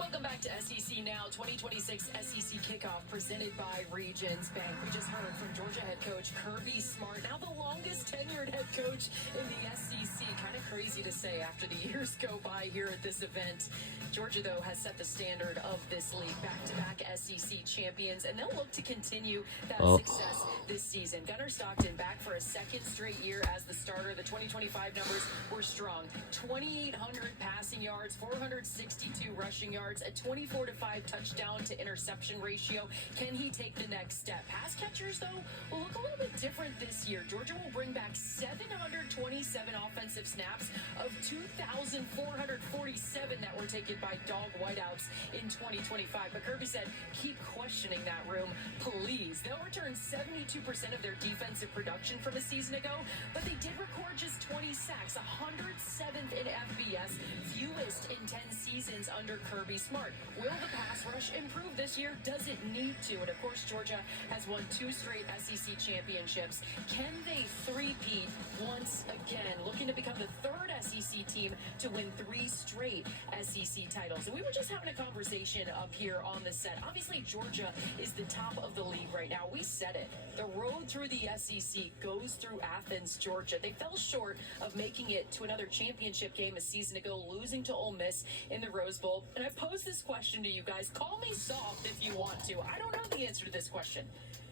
Welcome back to SEC Now, 2026 SEC Kickoff presented by Regions Bank. We just heard from Georgia head coach Kirby Smart, now the longest tenured head coach in the SEC. Kind of crazy to say after the years go by here at this event. Georgia, though, has set the standard of this league. Back-to-back SEC champions, and they'll look to continue that success this season. Gunnar Stockton back for a second straight year as the starter. The 2025 numbers were strong. 2,800 passing yards, 462 rushing yards, a 24-5 touchdown to interception ratio. Can he take the next step? Pass catchers, though, will look a little bit different this year. Georgia will bring back 727 offensive snaps of 2,447 that were taken by dog whiteouts in 2025. But Kirby said, keep questioning that room, please. They'll return 72% of their defensive production from a season ago, but they did record just 20 sacks, 107th in FBS, fewest in 10 seasons under Kirby Smart. Will the pass rush improve this year? Does it need to? And of course, Georgia has won 2 straight SEC championships. Can they three-peat once again? Looking to become the 3rd SEC team to win 3 straight SEC titles. And we were just having a conversation up here on the set. Obviously, Georgia is the top of the league right now. We said it. The road through the SEC goes through Athens, Georgia. They fell short of making it to another championship game a season ago, losing to Ole Miss in the Rose Bowl. And I've posed this question to you guys. Call me soft if you want to. I don't know the answer to this question.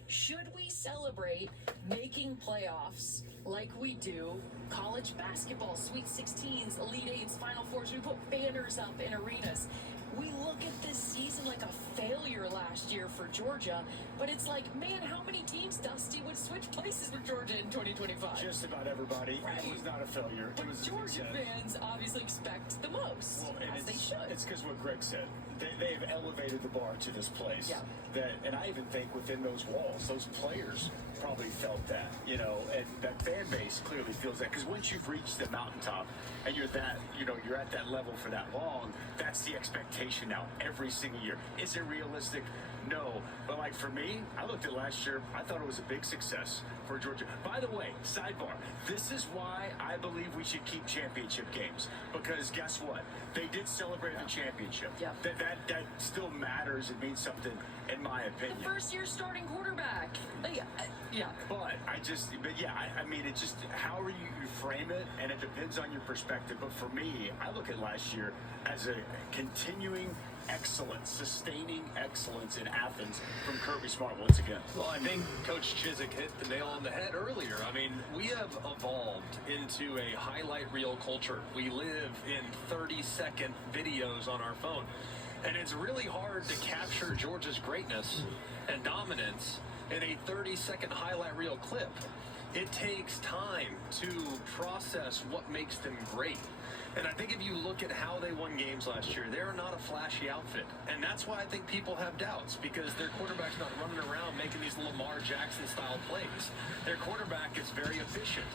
Should we celebrate making playoffs like we do college basketball, Sweet 16s, Elite 8s, Final Fours? We put banners up in arenas. We look at this season like a failure last year for Georgia, but it's like, man, how many teams, Dusty, would switch places with Georgia in 2025? Just about everybody. Right. It was not a failure. But it was Georgia fans obviously expect the most, as they should. It's because what Greg said. They've elevated the bar to this place. Yeah. And I even think within those walls, those players probably felt that, and that fan base clearly feels that. Because once you've reached the mountaintop and you're at that level for that long, that's the expectation now every single year. Is it realistic? No. But like for me, I looked at last year, I thought it was a big success for Georgia. By the way, sidebar, this is why I believe we should keep championship games. Because guess what? They did celebrate the championship. Yeah. That still matters. It means something, in my opinion. The first-year starting quarterback. Yeah. But I mean, it's just however you frame it, and it depends on your perspective. But for me, I look at last year as a continuing excellence, sustaining excellence in Athens from Kirby Smart once again. Well, I think Coach Chizik hit the nail on the head earlier. I mean, we have evolved into a highlight reel culture. We live in 30-second videos on our phone. And it's really hard to capture Georgia's greatness and dominance in a 30-second highlight reel clip. It takes time to process what makes them great. And I think if you look at how they won games last year, they're not a flashy outfit. And that's why I think people have doubts, because their quarterback's not running around making these Lamar Jackson-style plays. Their quarterback is very efficient.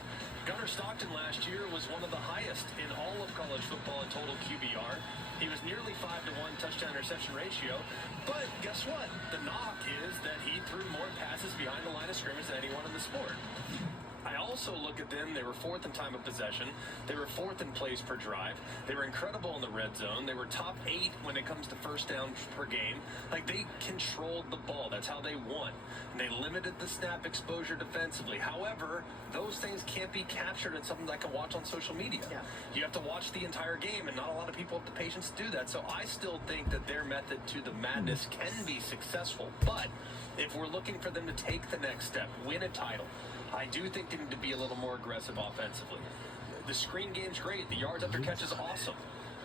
Gunnar Stockton last year was one of the highest in all of college football in total QBR. He was nearly 5-to-1 touchdown-interception ratio. But guess what? The knock is that he threw more passes behind the line of scrimmage than anyone in the sport. I also look at them, they were 4th in time of possession. They were 4th in plays per drive. They were incredible in the red zone. They were top 8 when it comes to first downs per game. Like, they controlled the ball. That's how they won. And they limited the snap exposure defensively. However, those things can't be captured in something that I can watch on social media. Yeah. You have to watch the entire game, and not a lot of people have the patience to do that. So I still think that their method to the madness can be successful. But if we're looking for them to take the next step, win a title, I do think they need to be a little more aggressive offensively. The screen game's great. The yards after catch is awesome.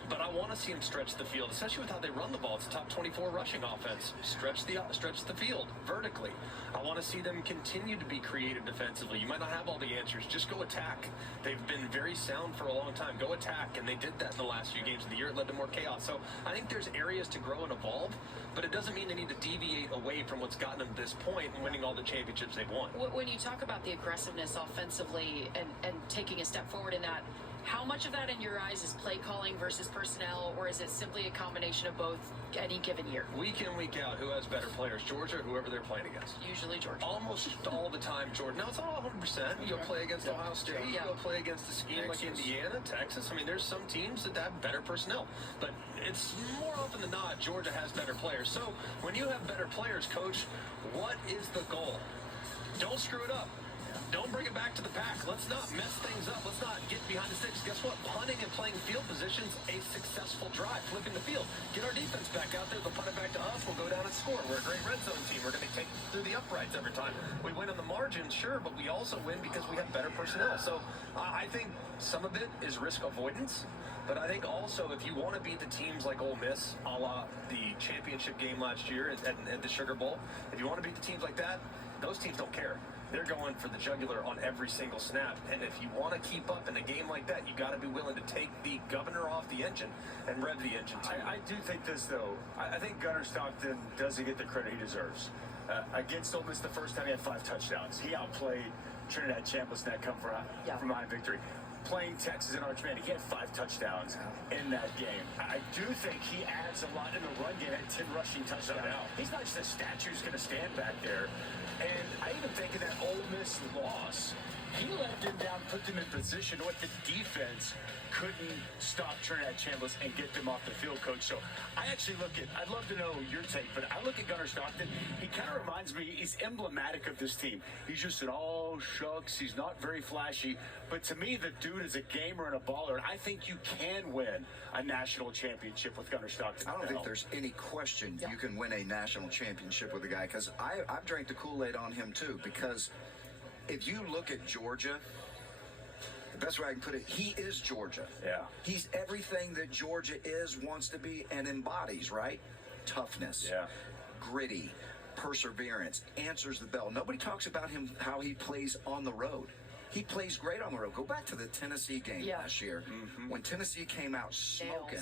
But I want to see them stretch the field, especially with how they run the ball. It's a top 24 rushing offense. Stretch the field vertically. I want to see them continue to be creative defensively. You might not have all the answers. Just go attack. They've been very sound for a long time. Go attack, and they did that in the last few games of the year. It led to more chaos. So I think there's areas to grow and evolve, but it doesn't mean they need to deviate away from what's gotten them to this point and winning all the championships they've won. When you talk about the aggressiveness offensively and taking a step forward in that, How much of that in your eyes is play calling versus personnel, or is it simply a combination of both any given year? Week in, week out, who has better players? Georgia or whoever they're playing against? Usually Georgia. Almost all the time, Georgia. Now, it's not 100%. You go play against Ohio State. You go play against a scheme like Indiana, Texas. I mean, there's some teams that have better personnel. But it's more often than not, Georgia has better players. So when you have better players, Coach, what is the goal? Don't screw it up. Don't bring it back to the pack. Let's not mess things up. Let's not get behind the sticks. Guess what? Punting and playing field position's a successful drive. Flipping the field. Get our defense back out there. They'll punt it back to us. We'll go down and score. We're a great red zone team. We're going to take through the uprights every time. We win on the margin, sure, but we also win because we have better personnel. So I think some of it is risk avoidance. But I think also if you want to beat the teams like Ole Miss, a la the championship game last year at the Sugar Bowl, if you want to beat the teams like that, those teams don't care. They're going for the jugular on every single snap. And if you want to keep up in a game like that, you got to be willing to take the governor off the engine and rev the engine too. I do think this, though. I think Gunnar Stockton doesn't get the credit he deserves. Against Ole Miss the first time, he had 5 touchdowns. He outplayed Trinidad Chambliss in that come from behind victory. Playing Texas and Arch Manning, he had 5 touchdowns in that game. I do think he adds a lot in the run game. Had 10 rushing touchdowns. He's not just a statue who's going to stand back there. And I even think in that Ole Miss loss, he let them down, put them in position what the defense couldn't stop Trinidad Chambliss and get them off the field, Coach. So I actually look at, I'd love to know your take, but I look at Gunnar Stockton. He kind of reminds me, he's emblematic of this team. He's just an all shucks. He's not very flashy. But to me, the dude is a gamer and a baller. And I think you can win a national championship with Gunnar Stockton. I don't think there's any question you can win a national championship with a guy, because I've drank the Kool-Aid on him too, because if you look at Georgia, the best way I can put it, he is Georgia. Yeah. He's everything that Georgia is, wants to be, and embodies, right? Toughness, gritty, perseverance, answers the bell. Nobody talks about him, how he plays on the road. He plays great on the road. Go back to the Tennessee game last year when Tennessee came out smoking,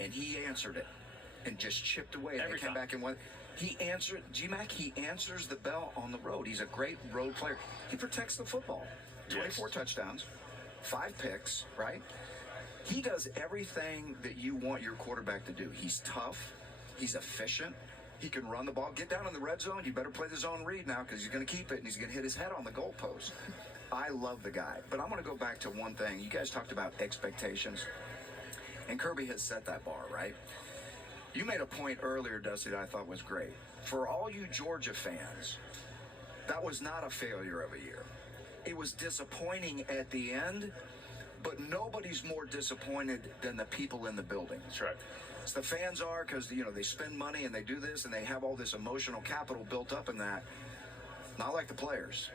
and he answered it and just chipped away. And they came back and won. He answered, GMAC, he answers the bell on the road. He's a great road player. He protects the football. 24 touchdowns, 5 picks, right? He does everything that you want your quarterback to do. He's tough. He's efficient. He can run the ball. Get down in the red zone. You better play the zone read now, because he's going to keep it, and he's going to hit his head on the goalpost. I love the guy. But I'm going to go back to one thing. You guys talked about expectations, and Kirby has set that bar, right? You made a point earlier, Dusty, that I thought was great. For all you Georgia fans, that was not a failure of a year. It was disappointing at the end, but nobody's more disappointed than the people in the building. That's right. So the fans are, because, you know, they spend money and they do this and they have all this emotional capital built up in that. Not like the players.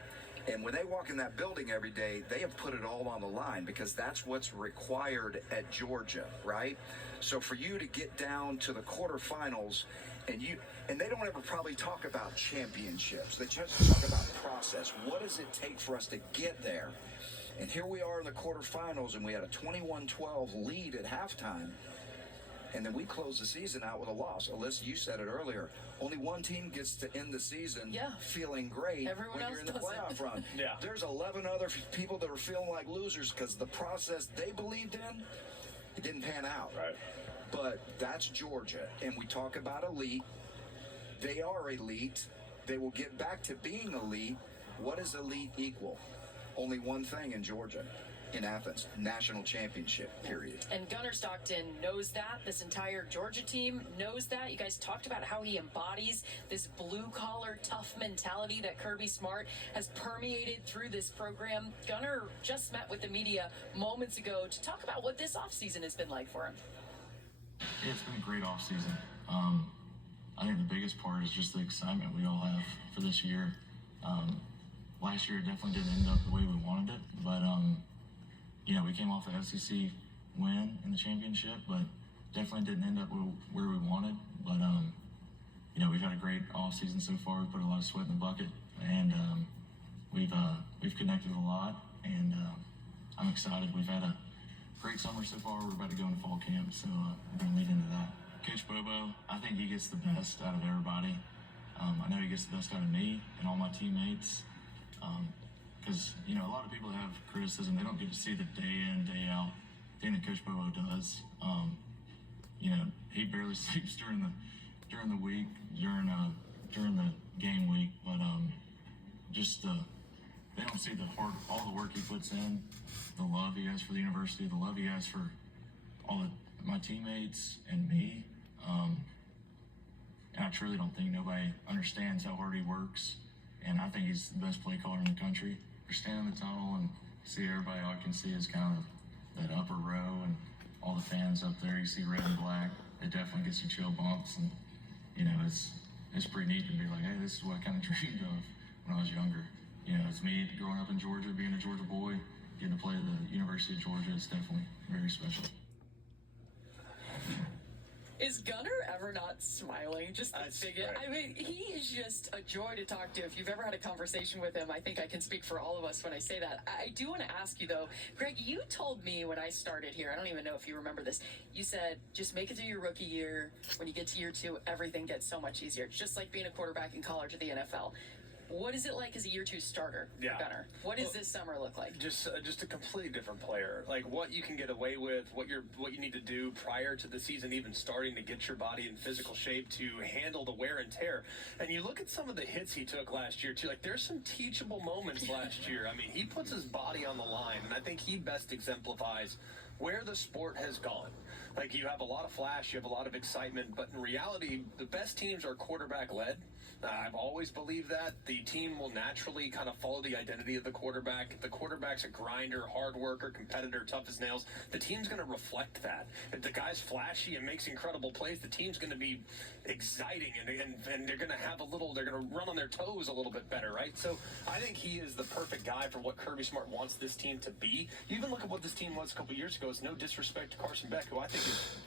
And when they walk in that building every day, they have put it all on the line, because that's what's required at Georgia, right? So for you to get down to the quarterfinals, and they don't ever probably talk about championships. They just talk about process. What does it take for us to get there? And here we are in the quarterfinals, and we had a 21-12 lead at halftime. And then we close the season out with a loss. Alyssa, you said it earlier. Only one team gets to end the season feeling great when you're in the playoff run. There's 11 other people that are feeling like losers because the process they believed in, it didn't pan out. Right. But that's Georgia. And we talk about elite. They are elite. They will get back to being elite. What does elite equal? Only one thing in Georgia. In Athens, national championship, period. And Gunnar Stockton knows that. This entire Georgia team knows that. You guys talked about how he embodies this blue-collar, tough mentality that Kirby Smart has permeated through this program. Gunnar just met with the media moments ago to talk about what this offseason has been like for him. Yeah, it's been a great offseason. I think the biggest part is just the excitement we all have for this year. Last year it definitely didn't end up the way we wanted it, but you know, we came off the SEC win in the championship, but definitely didn't end up where we wanted. But, you know, we've had a great offseason so far. We put a lot of sweat in the bucket, and we've connected a lot, and I'm excited. We've had a great summer so far. We're about to go into fall camp, so we're going to lead into that. Coach Bobo, I think he gets the best out of everybody. I know he gets the best out of me and all my teammates. Because, you know, a lot of people have criticism. They don't get to see the day in, day out thing that Coach Bobo does. He barely sleeps during the week, during the game week, but they don't see all the work he puts in, the love he has for the university, the love he has for my teammates and me. And I truly don't think nobody understands how hard he works. And I think he's the best play caller in the country. You stand in the tunnel and see everybody. All you can see is kind of that upper row and all the fans up there. You see red and black. It definitely gets you chill bumps. And, it's pretty neat to be like, hey, this is what I kind of dreamed of when I was younger. It's me growing up in Georgia, being a Georgia boy, getting to play at the University of Georgia. It's definitely very special. Is Gunnar ever not smiling? Just the figure. Right. I mean, he is just a joy to talk to. If you've ever had a conversation with him, I think I can speak for all of us when I say that. I do want to ask you, though, Greg, you told me when I started here, I don't even know if you remember this, you said, just make it through your rookie year. When you get to year 2, everything gets so much easier. It's just like being a quarterback in college or the NFL. What is it like as a year 2 starter, Gunnar? What does this summer look like? Just a completely different player. Like what you can get away with, what you need to do prior to the season even starting to get your body in physical shape to handle the wear and tear. And you look at some of the hits he took last year too. Like there's some teachable moments last year. I mean, he puts his body on the line, and I think he best exemplifies where the sport has gone. Like you have a lot of flash, you have a lot of excitement, but in reality, the best teams are quarterback led. I've always believed that. The team will naturally kind of follow the identity of the quarterback. If the quarterback's a grinder, hard worker, competitor, tough as nails, the team's going to reflect that. If the guy's flashy and makes incredible plays, the team's going to be exciting and they're going to run on their toes a little bit better, right? So I think he is the perfect guy for what Kirby Smart wants this team to be. You even look at what this team was a couple years ago. It's no disrespect to Carson Beck, who I think is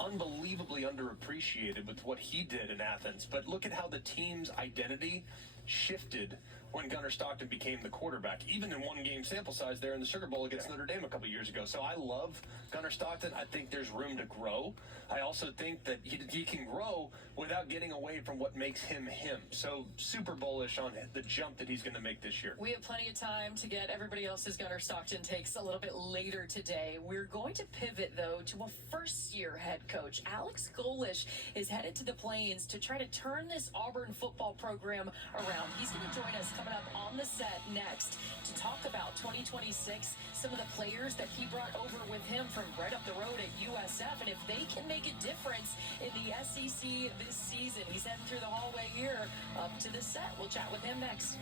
unbelievably underappreciated with what he did in Athens. But look at how the team's identity shifted when Gunnar Stockton became the quarterback, even in one game sample size there in the Sugar Bowl against Notre Dame a couple years ago. So I love Gunnar Stockton. I think there's room to grow. I also think that he can grow without getting away from what makes him him. So super bullish on the jump that he's going to make this year. We have plenty of time to get everybody else's Gunnar Stockton takes a little bit later today. We're going to pivot, though, to a first-year head coach. Alex Golesh is headed to the Plains to try to turn this Auburn football program around. He's going to join us coming up on the set next to talk about 2026, some of the players that he brought over with him from right up the road at USF, and if they can make a difference in the SEC this season. He's heading through the hallway here up to the set. We'll chat with him next.